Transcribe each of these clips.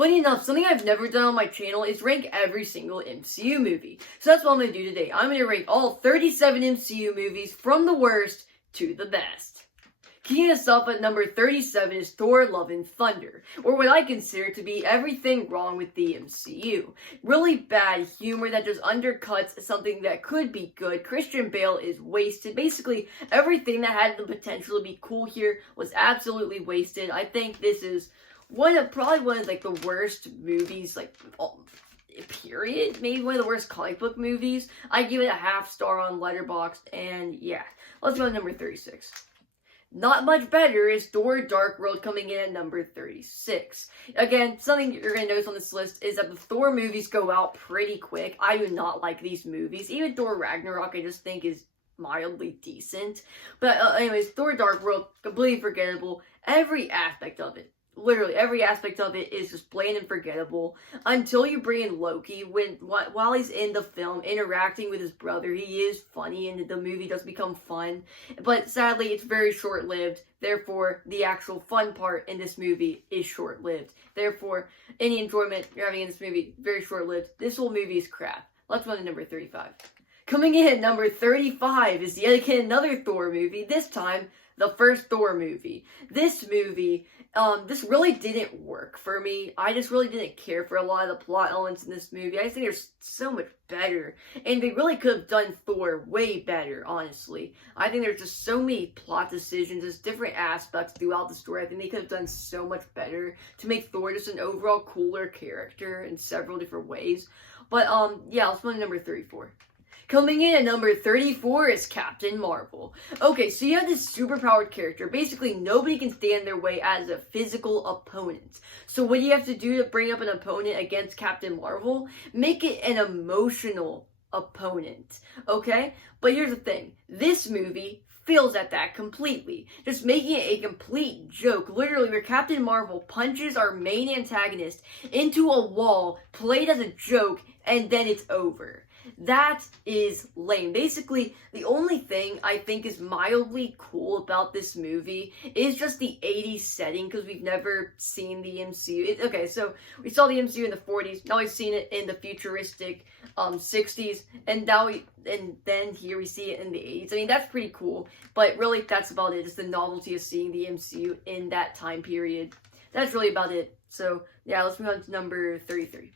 Funny enough, something I've never done on my channel is rank every single MCU movie. So that's what I'm going to do today. I'm going to rank all 37 MCU movies from the worst to the best. Keying us up at number 37 is Thor: Love and Thunder, or what I consider to be everything wrong with the MCU. Really bad humor that just undercuts something that could be good. Christian Bale is wasted. Basically, everything that had the potential to be cool here was absolutely wasted. I think this is probably one of like the worst movies, like period. Maybe one of the worst comic book movies. I give it a half star on Letterboxd, and yeah, let's go to number 36. Not much better is Thor: Dark World, coming in at number 36. Again, something you're going to notice on this list is that the Thor movies go out pretty quick. I do not like these movies. Even Thor Ragnarok I just think is mildly decent. But anyways, Thor: Dark World, completely forgettable. Every aspect of it. Literally, every aspect of it is just plain and forgettable until you bring in Loki. While he's in the film interacting with his brother, he is funny and the movie does become fun. But sadly, it's very short-lived. Therefore, the actual fun part in this movie is short-lived. Therefore, any enjoyment you're having in this movie, very short-lived. This whole movie is crap. Let's go to number 35. Coming in at number 35 is yet again another Thor movie. This time, the first Thor movie. This movie, this really didn't work for me. I just really didn't care for a lot of the plot elements in this movie. I just think there's so much better. And they really could have done Thor way better, honestly. I think there's just so many plot decisions, there's different aspects throughout the story. I think they could have done so much better to make Thor just an overall cooler character in several different ways. But, yeah, let's go to number 34. Coming in at number 34 is Captain Marvel. Okay, so you have this superpowered character. Basically, nobody can stand their way as a physical opponent. So what do you have to do to bring up an opponent against Captain Marvel? Make it an emotional opponent, okay? But here's the thing. This movie fails at that completely. Just making it a complete joke. Literally, where Captain Marvel punches our main antagonist into a wall, played as a joke, and then it's over. That is lame. Basically, the only thing I think is mildly cool about this movie is just the 80s setting, because we've never seen the MCU. Okay, so we saw the MCU in the 40s, now we've seen it in the futuristic 60s, and then here we see it in the 80s. I mean, that's pretty cool, but really, that's about it. Just the novelty of seeing the MCU in that time period. That's really about it. So, yeah, let's move on to number 33.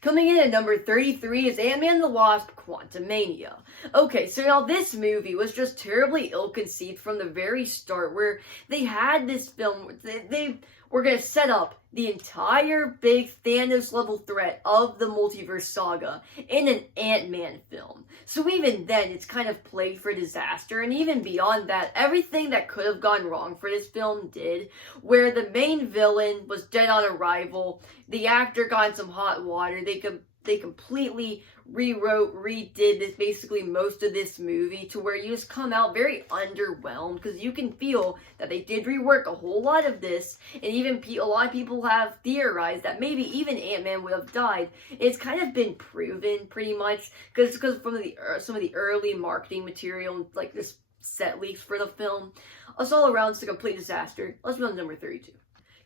Coming in at number 33 is Ant-Man and the Wasp: Quantumania. Okay, so now this movie was just terribly ill-conceived from the very start, where they had this film, they were going to set up the entire big Thanos-level threat of the multiverse saga in an Ant-Man film. So even then, it's kind of played for disaster, and even beyond that, everything that could have gone wrong for this film did, where the main villain was dead on arrival, the actor got in some hot water, they completely redid this, basically most of this movie, to where you just come out very underwhelmed, because you can feel that they did rework a whole lot of this, and even a lot of people have theorized that maybe even Ant-Man would have died. It's kind of been proven, pretty much, because from some of the early marketing material, like this set leaks for the film. It's all around, it's a complete disaster. Let's move on to number 32.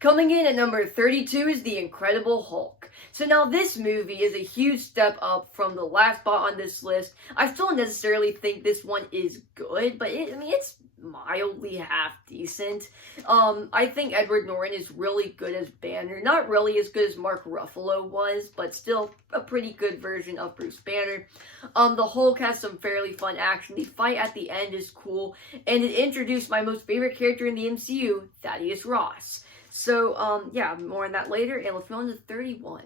Coming in at number 32 is The Incredible Hulk. So now this movie is a huge step up from the last spot on this list. I still don't necessarily think this one is good, but it's mildly half decent. I think Edward Norton is really good as Banner. Not really as good as Mark Ruffalo was, but still a pretty good version of Bruce Banner. The Hulk has some fairly fun action. The fight at the end is cool, and it introduced my most favorite character in the MCU, Thaddeus Ross. So, yeah, more on that later, and let's move on to 31.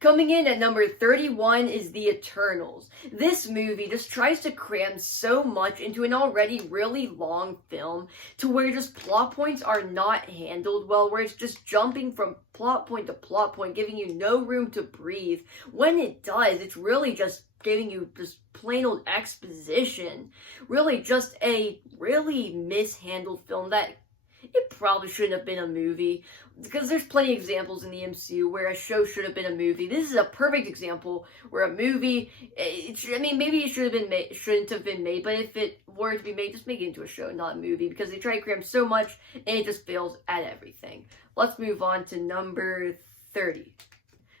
Coming in at number 31 is The Eternals. This movie just tries to cram so much into an already really long film, to where just plot points are not handled well, where it's just jumping from plot point to plot point, giving you no room to breathe. When it does, it's really just giving you just plain old exposition. Really just a really mishandled film that it probably shouldn't have been a movie, because there's plenty of examples in the MCU where a show should have been a movie. This is a perfect example where a movie, maybe it shouldn't have been made, but if it were to be made, just make it into a show, not a movie, because they try to cram so much, and it just fails at everything. Let's move on to number 30.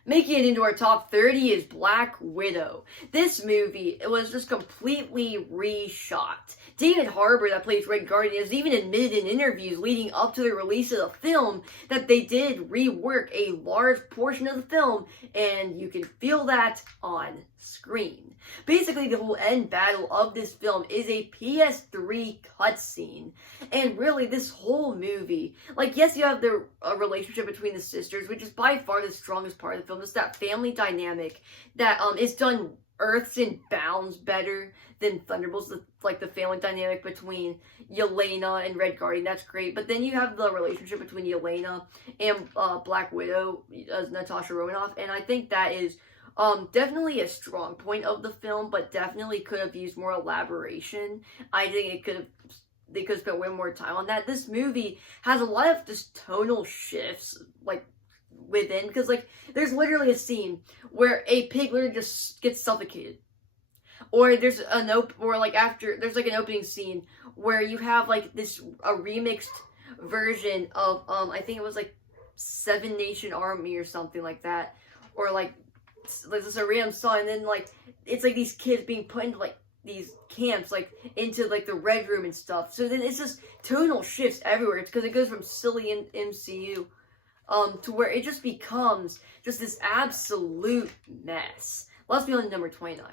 Making it into our top 30 is Black Widow. This movie, it was just completely reshot. David Harbour, that plays Red Guardian, has even admitted in interviews leading up to the release of the film that they did rework a large portion of the film, and you can feel that on screen. Basically, the whole end battle of this film is a PS3 cutscene. And really, this whole movie, like, yes, you have the relationship between the sisters, which is by far the strongest part of the film. It's that family dynamic that is done earths and bounds better than Thunderbolts, like the family dynamic between Yelena and Red Guardian. That's great. But then you have the relationship between Yelena and Black Widow as Natasha Romanoff, and I think that is definitely a strong point of the film, but definitely could have used more elaboration. I think they could have spent way more time on that. This movie has a lot of just tonal shifts, like, within, because, like, there's literally a scene where a pig literally just gets suffocated. Or there's an there's like an opening scene where you have like a remixed version of I think it was like Seven Nation Army or something like that, or like this a random song, and then like it's like these kids being put into like these camps, like into like the Red Room and stuff. So then it's just tonal shifts everywhere. It's because it goes from silly in MCU to where it just becomes just this absolute mess. Let's be on number 29.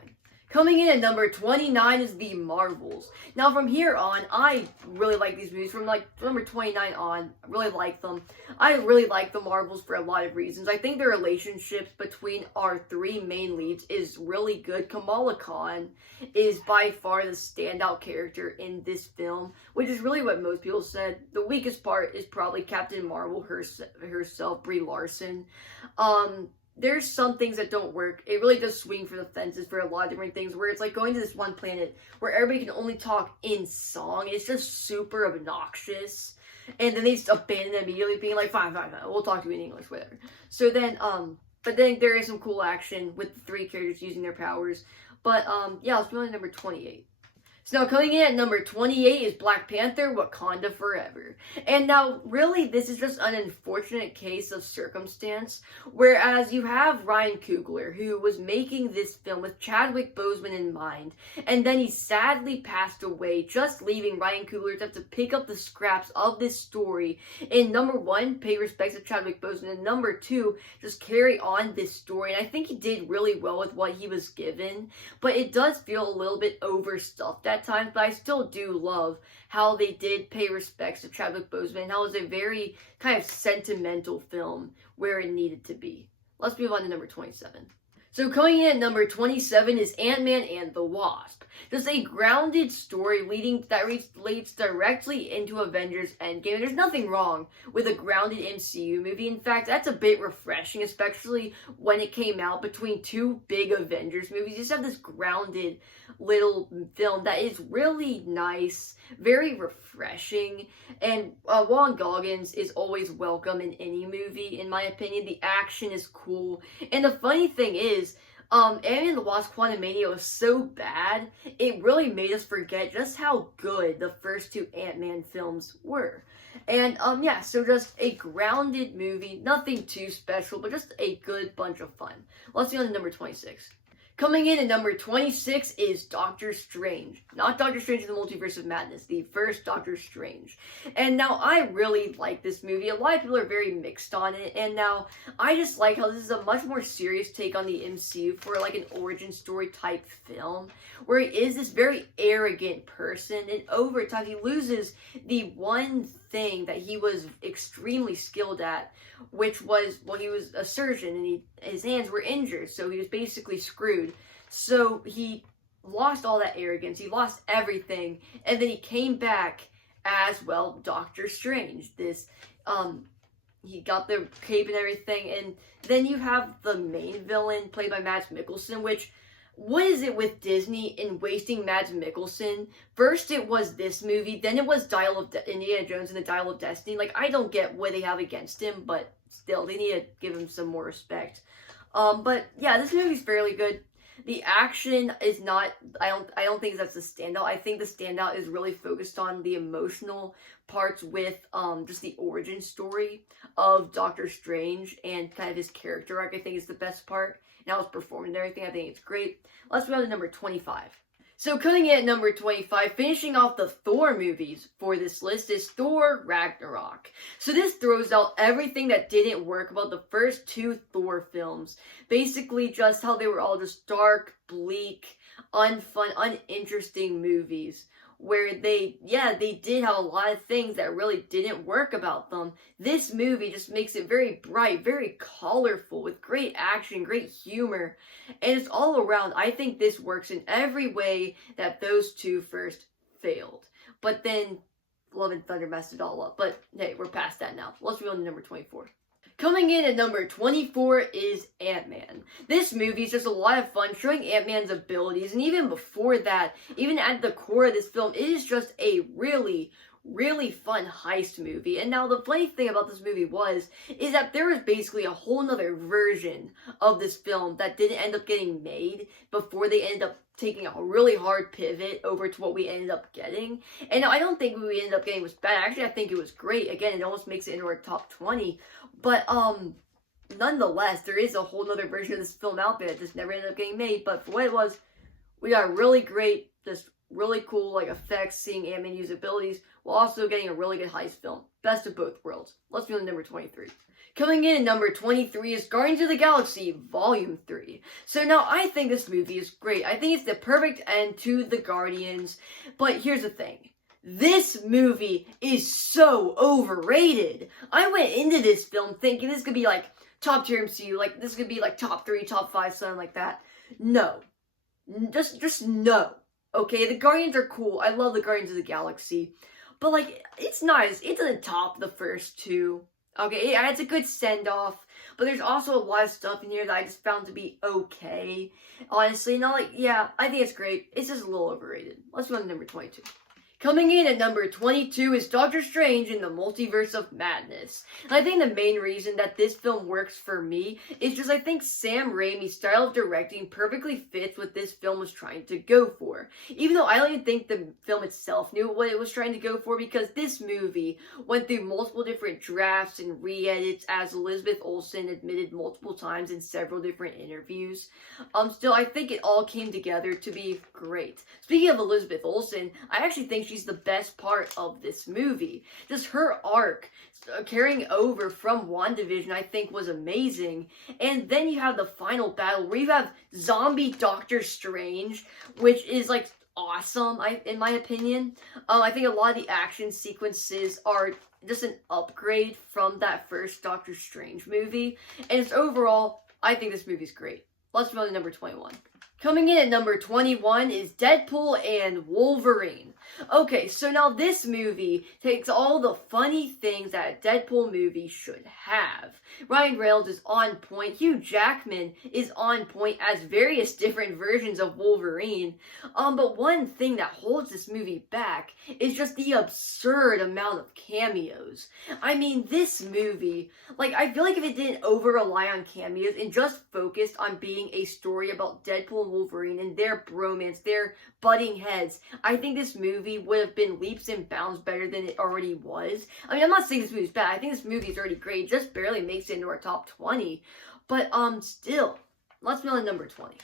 Coming in at number 29 is The Marvels. Now, from here on, I really like these movies. From, like, number 29 on, I really like them. I really like The Marvels for a lot of reasons. I think the relationships between our three main leads is really good. Kamala Khan is by far the standout character in this film, which is really what most people said. The weakest part is probably Captain Marvel herself, Brie Larson. There's some things that don't work. It really does swing for the fences for a lot of different things, where it's like going to this one planet where everybody can only talk in song. It's just super obnoxious. And then they just abandon it immediately, being like, fine, we'll talk to you in English, whatever. So then, but then there is some cool action with the three characters using their powers. But, yeah, let's move on to number 28. So now coming in at number 28 is Black Panther, Wakanda Forever. And now, really, this is just an unfortunate case of circumstance, whereas you have Ryan Coogler, who was making this film with Chadwick Boseman in mind, and then he sadly passed away, just leaving Ryan Coogler to have to pick up the scraps of this story, and number one, pay respects to Chadwick Boseman, and number two, just carry on this story. And I think he did really well with what he was given, but it does feel a little bit overstuffed at times, but I still do love how they did pay respects to Chadwick Boseman, and how it was a very kind of sentimental film where it needed to be. Let's move on to number 27. So coming in at number 27 is Ant-Man and the Wasp. Just a grounded story that leads directly into Avengers Endgame. There's nothing wrong with a grounded MCU movie. In fact, that's a bit refreshing, especially when it came out between two big Avengers movies. You just have this grounded little film that is really nice, very refreshing, and Walton Goggins is always welcome in any movie, in my opinion. The action is cool, and the funny thing is, Ant-Man and the Wasp: Quantumania was so bad, it really made us forget just how good the first two Ant-Man films were. And, yeah, so just a grounded movie, nothing too special, but just a good bunch of fun. Let's see on to number 26. Coming in at number 26 is Doctor Strange. Not Doctor Strange in the Multiverse of Madness, the first Doctor Strange. And now, I really like this movie. A lot of people are very mixed on it, and now, I just like how this is a much more serious take on the MCU for like an origin story type film, where he is this very arrogant person, and over time, he loses the one thing that he was extremely skilled at, which was, well, he was a surgeon, and his hands were injured, so he was basically screwed. So he lost all that arrogance, he lost everything, and then he came back as, well, Doctor Strange. This, he got the cape and everything, and then you have the main villain, played by Mads Mikkelsen, which, what is it with Disney in wasting Mads Mikkelsen? First it was this movie, then it was Indiana Jones and the Dial of Destiny. Like, I don't get what they have against him, but still, they need to give him some more respect. But yeah, this movie's fairly good. The action is not, I don't think that's the standout. I think the standout is really focused on the emotional parts with just the origin story of Doctor Strange and kind of his character arc. I think is the best part. Now it's performing and everything. I think it's great. Let's move on to number 25. So coming in at number 25, finishing off the Thor movies for this list is Thor Ragnarok. So this throws out everything that didn't work about the first two Thor films. Basically just how they were all just dark, bleak, unfun, uninteresting movies. Where they did have a lot of things that really didn't work about them. This movie just makes it very bright, very colorful, with great action, great humor, and it's all around. I think this works in every way that those two first failed. But then Love and Thunder messed it all up. But hey, we're past that now. Let's move on to number 24. Coming in at number 24 is Ant-Man. This movie is just a lot of fun, showing Ant-Man's abilities, and even before that, even at the core of this film, it is just a really fun heist movie. And now the funny thing about this movie is that there was basically a whole nother version of this film that didn't end up getting made before they ended up taking a really hard pivot over to what we ended up getting. And I don't think what we ended up getting was bad. Actually, I think it was great. Again, it almost makes it into our top 20. But, nonetheless, there is a whole nother version of this film out there that just never ended up getting made. But for what it was, we got really great, just really cool, effects, seeing Ant-Man use abilities, while also getting a really good heist film. Best of both worlds. Let's move on to number 23. Coming in at number 23 is Guardians of the Galaxy Volume 3. So now, I think this movie is great. I think it's the perfect end to the Guardians. But here's the thing. This movie is so overrated. I went into this film thinking this could be, top tier MCU. This could be, top 3, top 5, something like that. No. Just no. Okay, the Guardians are cool. I love the Guardians of the Galaxy. But, it's nice. It doesn't top the first two. Okay, it's a good send-off. But there's also a lot of stuff in here that I just found to be okay. Honestly, I think it's great. It's just a little overrated. Let's go on to number 22. Coming in at number 22 is Doctor Strange in the Multiverse of Madness. And I think the main reason that this film works for me is just I think Sam Raimi's style of directing perfectly fits what this film was trying to go for. Even though I don't even think the film itself knew what it was trying to go for, because this movie went through multiple different drafts and re-edits, as Elizabeth Olsen admitted multiple times in several different interviews. Still, I think it all came together to be great. Speaking of Elizabeth Olsen, I actually think she's the best part of this movie. Just her arc carrying over from WandaVision, I think, was amazing. And then you have the final battle where you have zombie Doctor Strange, which is awesome, in my opinion. I think a lot of the action sequences are just an upgrade from that first Doctor Strange movie. And it's overall, I think this movie's great. Let's move on to number 21. Coming in at number 21 is Deadpool and Wolverine. Okay, so now this movie takes all the funny things that a Deadpool movie should have. Ryan Reynolds is on point. Hugh Jackman is on point as various different versions of Wolverine. But one thing that holds this movie back is just the absurd amount of cameos. I mean, this movie, I feel like if it didn't over-rely on cameos and just focused on being a story about Deadpool and Wolverine and their bromance, their butting heads, I think this movie would have been leaps and bounds better than it already was. I mean, I'm not saying this movie's bad. I think this movie is already great. It just barely makes it into our top 20. But, still, let's move on to number 20.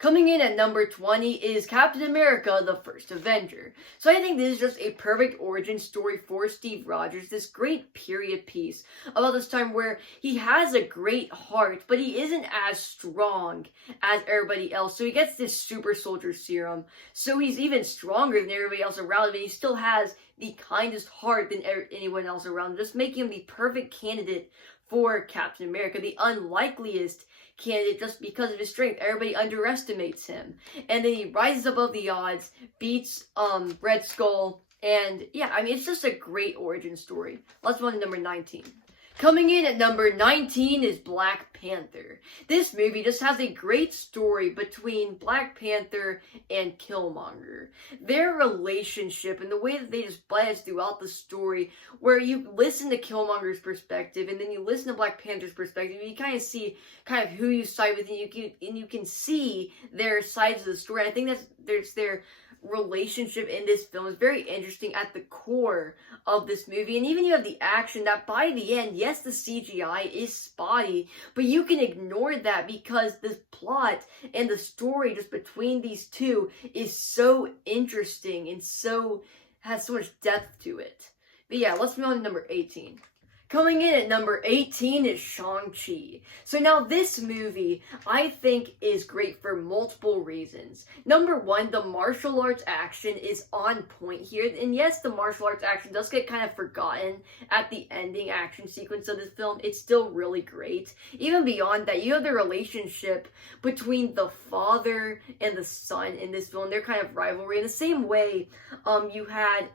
Coming in at number 20 is Captain America, the First Avenger. So I think this is just a perfect origin story for Steve Rogers, this great period piece about this time where he has a great heart, but he isn't as strong as everybody else. So he gets this super soldier serum, so he's even stronger than everybody else around him, and he still has the kindest heart than anyone else around him, just making him the perfect candidate for Captain America, the unlikeliest candidate just because of his strength. Everybody underestimates him. And then he rises above the odds, beats Red Skull, and yeah, I mean, it's just a great origin story. Let's move on to number 19. Coming in at number 19 is Black Panther. This movie just has a great story between Black Panther and Killmonger. Their relationship and the way that they just bled throughout the story, where you listen to Killmonger's perspective and then you listen to Black Panther's perspective, and you kind of see kind of who you side with, and you can see their sides of the story. I think there's their relationship in this film is very interesting at the core of this movie. And even you have the action that by the end, yes, the CGI is spotty, but you can ignore that because the plot and the story just between these two is so interesting and has so much depth to it. But yeah, let's move on to number 18. Coming in at number 18 is Shang-Chi. So now this movie, I think, is great for multiple reasons. Number one, the martial arts action is on point here. And yes, the martial arts action does get kind of forgotten at the ending action sequence of this film. It's still really great. Even beyond that, you have the relationship between the father and the son in this film. They're kind of rivalry. In the same way you had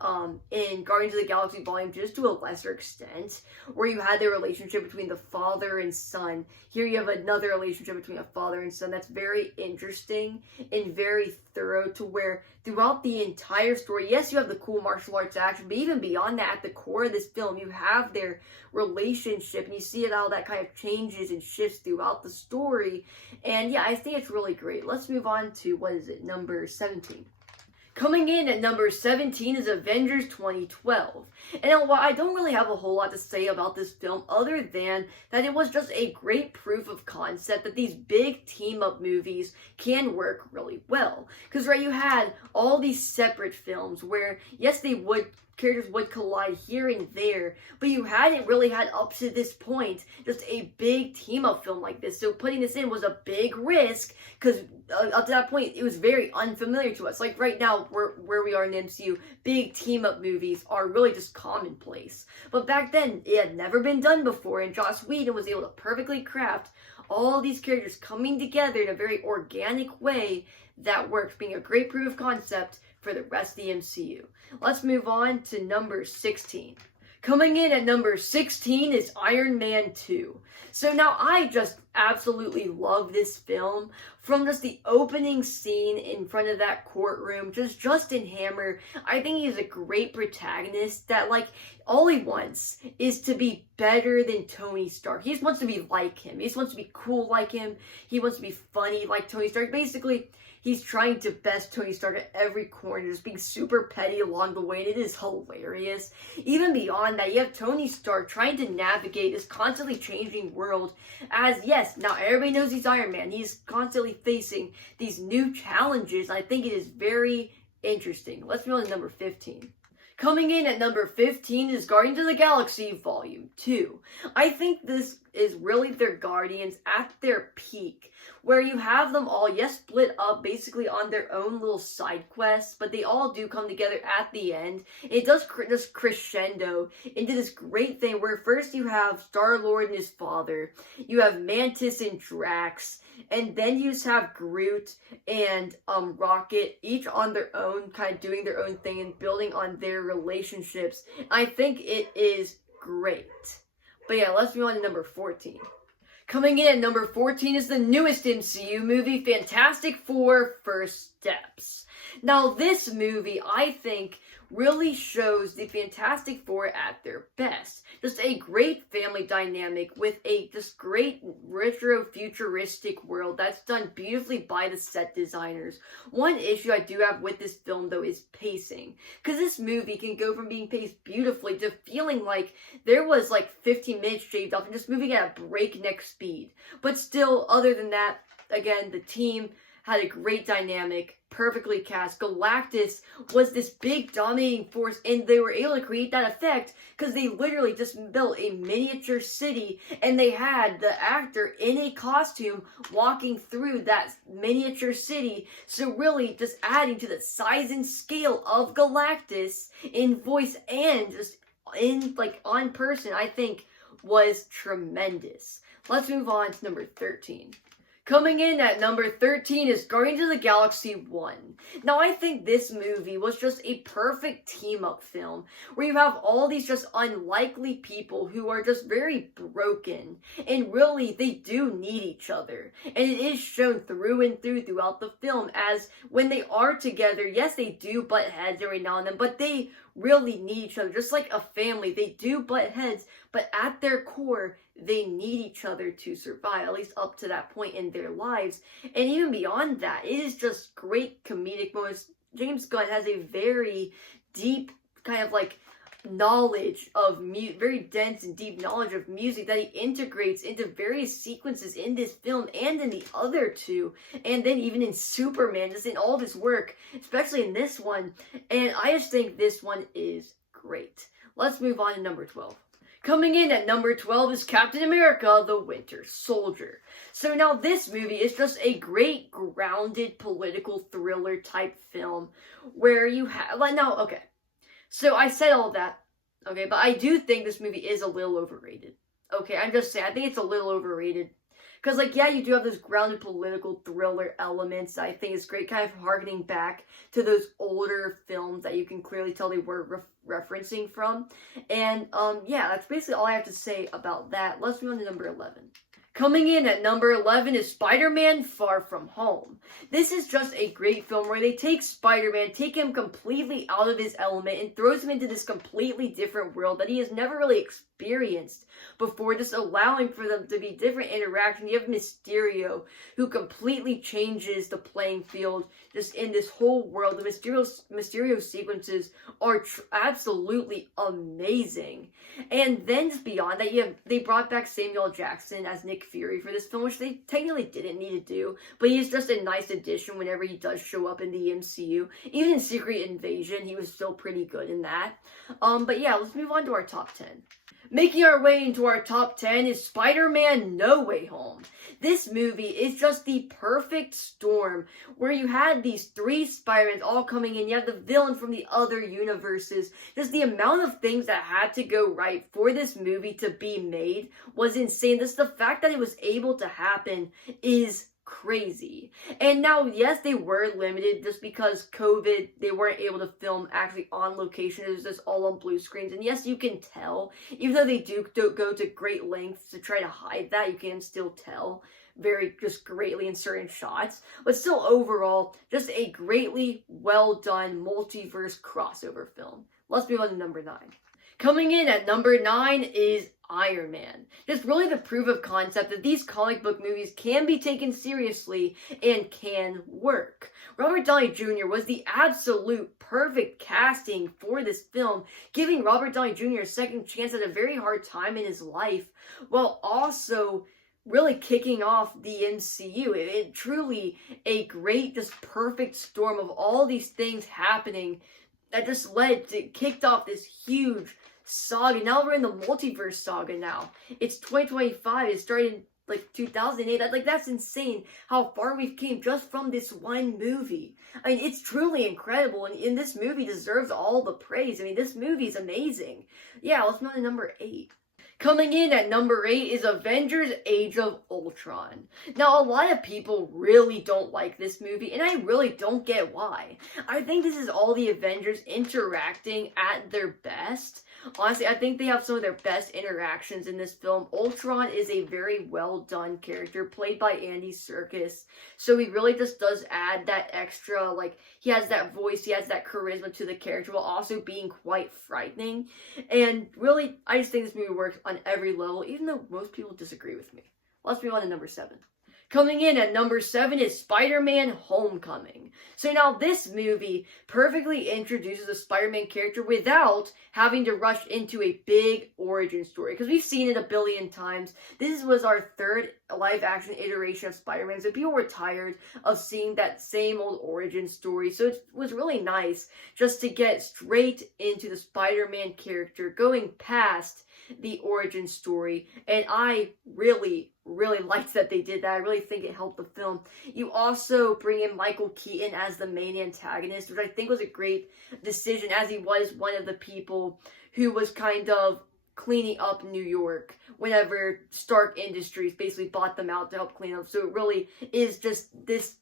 in Guardians of the Galaxy Volume 2, just to a lesser extent, where you had the relationship between the father and son. Here you have another relationship between a father and son that's very interesting and very thorough, to where throughout the entire story, yes, you have the cool martial arts action, but even beyond that, at the core of this film, you have their relationship, and you see it how that kind of changes and shifts throughout the story. And yeah, I think it's really great. Let's move on to, number 17. Coming in at number 17 is Avengers 2012. And while I don't really have a whole lot to say about this film other than that it was just a great proof of concept that these big team-up movies can work really well. Because, right, you had all these separate films where, yes, characters would collide here and there, but you hadn't really had up to this point just a big team-up film like this. So putting this in was a big risk, because up to that point, it was very unfamiliar to us. Like right now, where we are in the MCU, big team-up movies are really just commonplace. But back then, it had never been done before, and Joss Whedon was able to perfectly craft all these characters coming together in a very organic way that works, being a great proof of concept for the rest of the MCU. Let's move on to number 16. Coming in at number 16 is Iron Man 2. So now I just absolutely love this film. From just the opening scene in front of that courtroom, just Justin Hammer, I think he's a great protagonist that, like, all he wants is to be better than Tony Stark. He just wants to be like him. He just wants to be cool like him. He wants to be funny like Tony Stark. Basically, he's trying to best Tony Stark at every corner, just being super petty along the way, and it is hilarious. Even beyond that, you have Tony Stark trying to navigate this constantly changing world as, yes, now everybody knows he's Iron Man. He's constantly facing these new challenges. I think it is very interesting. Let's move on to number 15. Coming in at number 15 is Guardians of the Galaxy Volume 2. I think this is really their Guardians at their peak, where you have them all, yes, split up basically on their own little side quests, but they all do come together at the end. It does just crescendo into this great thing where first you have Star-Lord and his father, you have Mantis and Drax, and then you just have Groot and Rocket, each on their own, kind of doing their own thing and building on their relationships. I think it is great. But yeah, let's move on to number 14. Coming in at number 14 is the newest MCU movie, Fantastic Four: First Steps. Now, this movie, I think, really shows the Fantastic Four at their best. Just a great family dynamic with a just great retro-futuristic world that's done beautifully by the set designers. One issue I do have with this film, though, is pacing. Because this movie can go from being paced beautifully to feeling like there was like 15 minutes shaved off and just moving at a breakneck speed. But still, other than that, again, the team had a great dynamic, perfectly cast. Galactus was this big dominating force, and they were able to create that effect because they literally just built a miniature city, and they had the actor in a costume walking through that miniature city. So really just adding to the size and scale of Galactus in voice and just in on person, I think was tremendous. Let's move on to number 13. Coming in at number 13 is Guardians of the Galaxy 1. Now, I think this movie was just a perfect team-up film, where you have all these just unlikely people who are just very broken, and really, they do need each other. And it is shown through and through throughout the film, as when they are together, yes, they do butt heads every now and then, but they really need each other. Just like a family, they do butt heads, but at their core, they need each other to survive, at least up to that point in their lives. And even beyond that, it is just great comedic moments. James Gunn has a very deep kind of like knowledge of very dense and deep knowledge of music that he integrates into various sequences in this film and in the other two, and then even in Superman, just in all of his work, especially in this one. And I just think this one is great. Let's move on to number 12. Coming in at number 12 is Captain America: The Winter Soldier. So now this movie is just a great grounded political thriller type film where you have, okay. So I said all that, okay, but I do think this movie is a little overrated. Okay, I'm just saying, I think it's a little overrated. Because, like, yeah, you do have those grounded political thriller elements. I think it's great, kind of harkening back to those older films that you can clearly tell they were referencing from. And, yeah, that's basically all I have to say about that. Let's move on to number 11. Coming in at number 11 is Spider-Man: Far From Home. This is just a great film where they take Spider-Man, take him completely out of his element, and throws him into this completely different world that he has never really experienced before, just allowing for them to be different interactions. You have Mysterio, who completely changes the playing field just in this whole world. The Mysterio sequences are absolutely amazing. And then just beyond that, they brought back Samuel Jackson as Nick Fury for this film, which they technically didn't need to do, but he's just a nice addition whenever he does show up in the MCU. Even in Secret Invasion, he was still pretty good in that. But yeah, let's move on to our top 10. Making our way into our top 10 is Spider-Man: No Way Home. This movie is just the perfect storm where you had these three Spider-Mans all coming in. You have the villain from the other universes. Just the amount of things that had to go right for this movie to be made was insane. Just the fact that it was able to happen is crazy. And now, yes, they were limited just because COVID, they weren't able to film actually on location. It was just all on blue screens. And yes, you can tell, even though they do go to great lengths to try to hide that, you can still tell very just greatly in certain shots. But still, overall, just a greatly well done multiverse crossover film. Let's move on to number 9. Coming in at number 9 is Iron Man. Just really the proof of concept that these comic book movies can be taken seriously and can work. Robert Downey Jr. was the absolute perfect casting for this film, giving Robert Downey Jr. a second chance at a very hard time in his life, while also really kicking off the MCU. It truly a great, just perfect storm of all these things happening that just kicked off this huge saga. Now we're in the multiverse saga now. It's 2025. It started in like 2008. That's insane how far we've came just from this one movie. I mean, it's truly incredible, and this movie deserves all the praise. I mean, this movie is amazing. Yeah, let's move on to number 8. Coming in at number 8 is Avengers: Age of Ultron. Now, a lot of people really don't like this movie, and I really don't get why. I think this is all the Avengers interacting at their best. Honestly, I think they have some of their best interactions in this film. Ultron is a very well done character played by Andy Serkis. So he really just does add that extra, he has that voice, he has that charisma to the character while also being quite frightening. And really, I just think this movie works on every level, even though most people disagree with me. Let's move on to number 7. Coming in at number 7 is Spider-Man: Homecoming. So now this movie perfectly introduces the Spider-Man character without having to rush into a big origin story. Because we've seen it a billion times. This was our third live-action iteration of Spider-Man. So people were tired of seeing that same old origin story. So it was really nice just to get straight into the Spider-Man character, going past the origin story. And I really liked that they did that. I really think it helped the film. You also bring in Michael Keaton as the main antagonist, which I think was a great decision, as he was one of the people who was kind of cleaning up New York whenever Stark Industries basically bought them out to help clean up. So it really is just this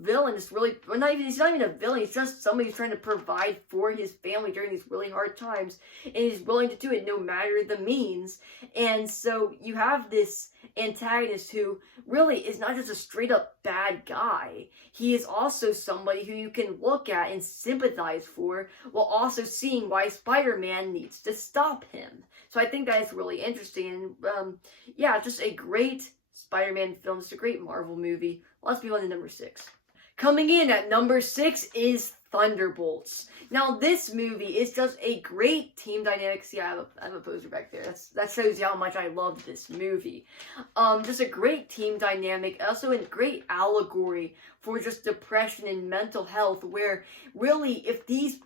villain is really, well, he's not even a villain, he's just somebody who's trying to provide for his family during these really hard times, and he's willing to do it no matter the means. And so you have this antagonist who really is not just a straight up bad guy, he is also somebody who you can look at and sympathize for, while also seeing why Spider-Man needs to stop him. So I think that is really interesting, and yeah, just a great Spider-Man film. It's a great Marvel movie. Let's move on to number 6. Coming in at number 6 is Thunderbolts. Now, this movie is just a great team dynamic. See, I have a poster back there. That shows you how much I love this movie. Just a great team dynamic. Also a great allegory for just depression and mental health, where really, if these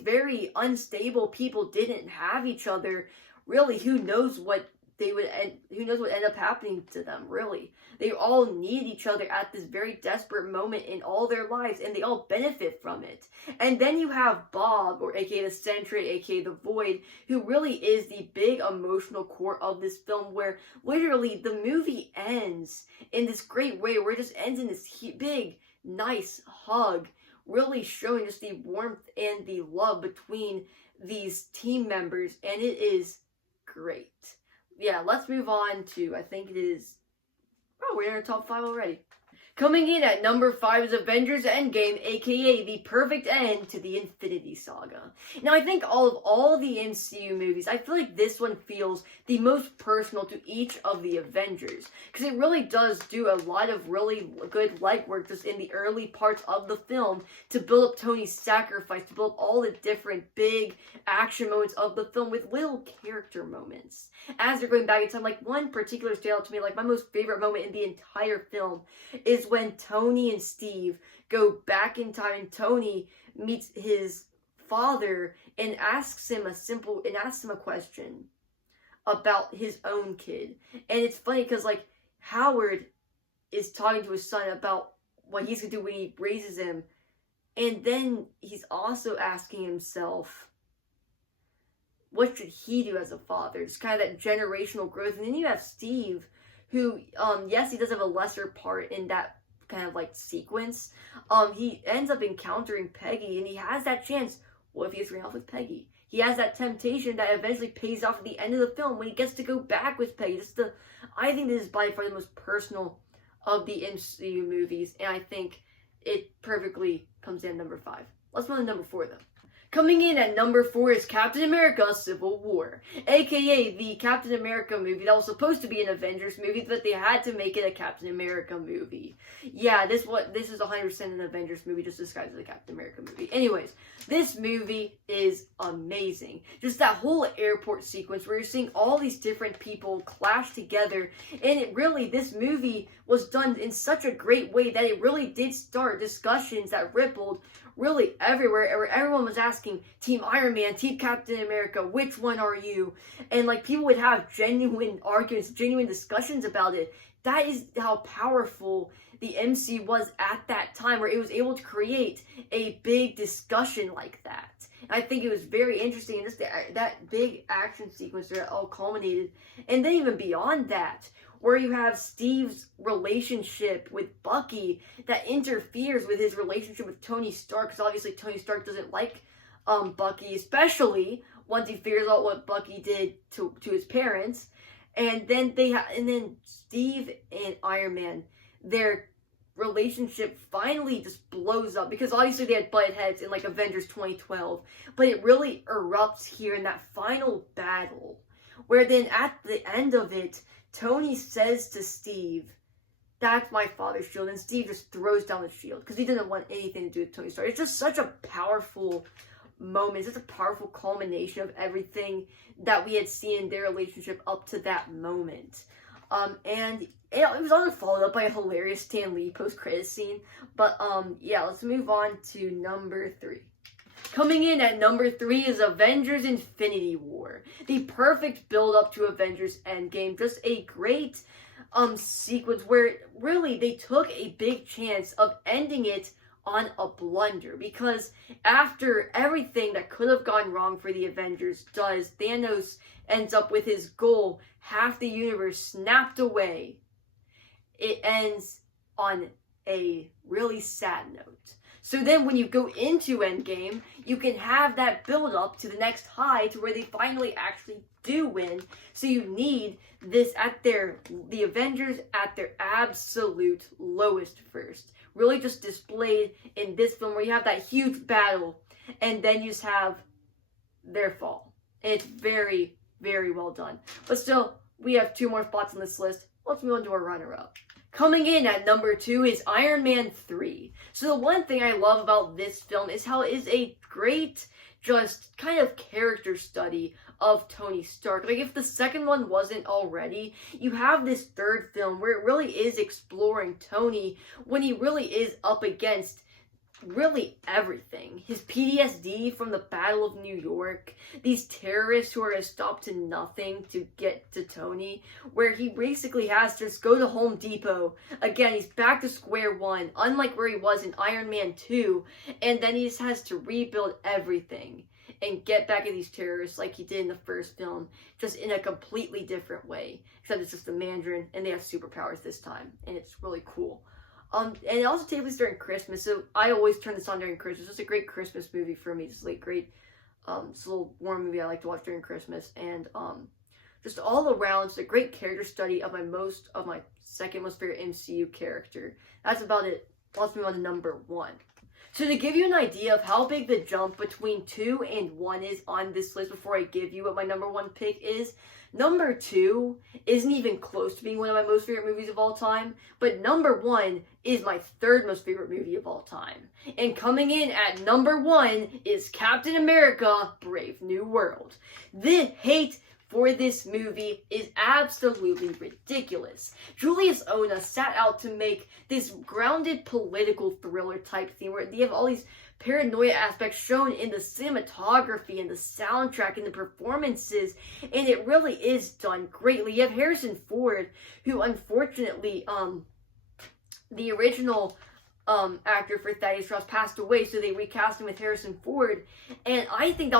very unstable people didn't have each other, really, who knows what end up happening to them, really. They all need each other at this very desperate moment in all their lives, and they all benefit from it. And then you have Bob, or aka the Sentry, aka the Void, who really is the big emotional core of this film, where literally the movie ends in this great way, where it just ends in this big, nice hug, really showing just the warmth and the love between these team members, and it is great. Yeah, let's move on to, I think it is, oh, we're in our top 5 already. Coming in at number 5 is Avengers Endgame, aka the perfect end to the Infinity Saga. Now, I think all the MCU movies, I feel like this one feels the most personal to each of the Avengers, because it really does do a lot of really good legwork just in the early parts of the film to build up Tony's sacrifice, to build up all the different big action moments of the film with little character moments. As they're going back in time, like one particular stood out to me, like my most favorite moment in the entire film is when Tony and Steve go back in time, and Tony meets his father and asks him a question about his own kid. And it's funny because like Howard is talking to his son about what he's gonna do when he raises him, and then he's also asking himself, what should he do as a father? It's kind of that generational growth. And then you have Steve, who, yes, he does have a lesser part in that kind of like sequence. He ends up encountering Peggy, and he has that chance. What if he gets ran off with Peggy? He has that temptation that eventually pays off at the end of the film when he gets to go back with Peggy. I think this is by far the most personal of the MCU movies, and I think it perfectly comes in number 5. Let's move to number 4 though. Coming in at number 4 is Captain America Civil War, aka the Captain America movie that was supposed to be an Avengers movie, but they had to make it a Captain America movie. Yeah, this is 100% an Avengers movie, just disguised as a Captain America movie. Anyways, this movie is amazing. Just that whole airport sequence where you're seeing all these different people clash together, and this movie was done in such a great way that it really did start discussions that rippled really everywhere, where everyone was asking Team Iron Man, Team Captain America, which one are you? And like people would have genuine arguments, genuine discussions about it. That is how powerful the MC was at that time, where it was able to create a big discussion like that. And I think it was very interesting, and just that big action sequence where it all culminated. And then even beyond that, where you have Steve's relationship with Bucky that interferes with his relationship with Tony Stark, because obviously Tony Stark doesn't like Bucky, especially once he figures out what Bucky did to his parents. And then then Steve and Iron Man, their relationship finally just blows up, because obviously they had butted heads in like Avengers 2012, but it really erupts here in that final battle, where then at the end of it, Tony says to Steve, "That's my father's shield," and Steve just throws down the shield because he didn't want anything to do with Tony Stark. It's just such a powerful moment, such a powerful culmination of everything that we had seen in their relationship up to that moment. And it was also followed up by a hilarious Stan Lee post-credits scene. But yeah, let's move on to number 3. Coming in at number 3 is Avengers Infinity War. The perfect build-up to Avengers Endgame. Just a great sequence where really they took a big chance of ending it on a blunder, because after everything that could have gone wrong for the Avengers does, Thanos ends up with his goal, half the universe snapped away. It ends on a really sad note. So then when you go into Endgame, you can have that build up to the next high to where they finally actually do win. So you need this the Avengers at their absolute lowest first. Really just displayed in this film, where you have that huge battle and then you just have their fall. And it's very, very well done. But still, we have 2 more spots on this list. Let's move on to our runner-up. Coming in at number 2 is Iron Man 3. So the one thing I love about this film is how it is a great, just kind of character study of Tony Stark. Like, if the second one wasn't already, you have this third film where it really is exploring Tony when he really is up against really everything. His PTSD from the Battle of New York, these terrorists who are going to stop to nothing to get to Tony, where he basically has to just go to Home Depot. Again, he's back to square one, unlike where he was in Iron Man 2, and then he just has to rebuild everything and get back at these terrorists like he did in the first film, just in a completely different way. Except it's just the Mandarin, and they have superpowers this time, and it's really cool. And it also takes place during Christmas, so I always turn this on during Christmas. It's a great Christmas movie for me. It's like great, it's a little warm movie I like to watch during Christmas, and just all around, it's a great character study of my second most favorite MCU character. That's about it. Let's move on to number 1. So to give you an idea of how big the jump between 2 and 1 is on this list, before I give you what my number 1 pick is, number 2 isn't even close to being one of my most favorite movies of all time, but number 1 is my 3rd most favorite movie of all time. And coming in at number 1 is Captain America: Brave New World. The hate for this movie is absolutely ridiculous. Julius Ona sat out to make this grounded political thriller type theme where they have all these paranoia aspects shown in the cinematography and the soundtrack and the performances, and it really is done greatly. You have Harrison Ford, who unfortunately, the original actor for Thaddeus Ross passed away, so they recast him with Harrison Ford, and I think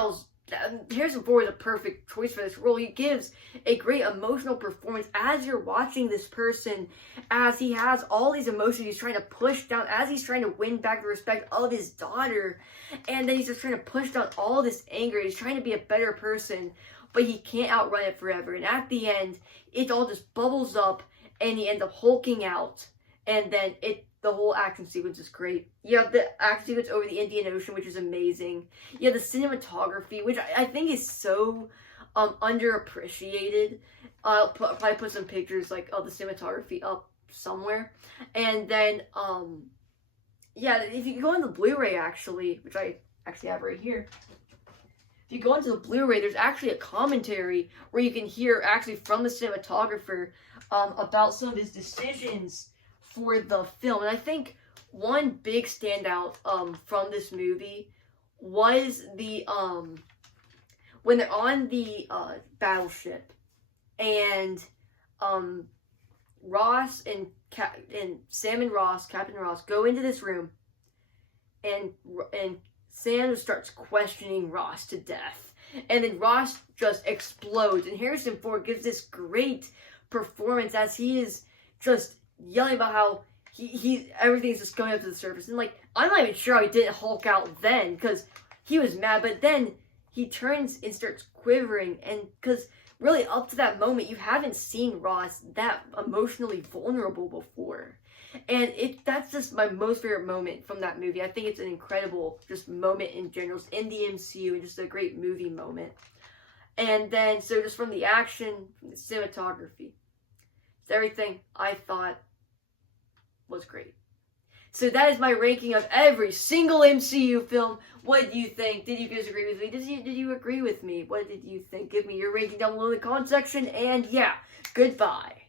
Harrison Ford is a perfect choice for this role. He gives a great emotional performance as you're watching this person, as he has all these emotions he's trying to push down, as he's trying to win back the respect of his daughter, and then he's just trying to push down all this anger. He's trying to be a better person, but he can't outrun it forever, and at the end, it all just bubbles up, and he ends up hulking out, and then the whole action sequence is great. You have the action sequence over the Indian Ocean, which is amazing. You have the cinematography, which I think is so underappreciated. I'll probably put some pictures of the cinematography up somewhere. And then, if you go on the Blu-ray actually, which I actually have right here. If you go into the Blu-ray, there's actually a commentary where you can hear actually from the cinematographer about some of his decisions for the film. And I think one big standout from this movie was the when they're on the battleship, and Ross and Sam and Captain Ross go into this room, and Sam starts questioning Ross to death, and then Ross just explodes, and Harrison Ford gives this great performance as he is just yelling about how everything's just coming up to the surface. And I'm not even sure how he didn't Hulk out then, because he was mad, but then he turns and starts quivering, and because really up to that moment you haven't seen Ross that emotionally vulnerable before. And that's just my most favorite moment from that movie. I think it's an incredible just moment in general, in the MCU, and just a great movie moment. And then, so just from the action, from the cinematography, everything I thought was great. So that is my ranking of every single MCU film. What do you think? Did you guys agree with me? Did you agree with me? What did you think? Give me your ranking down below in the comment section. And yeah, goodbye.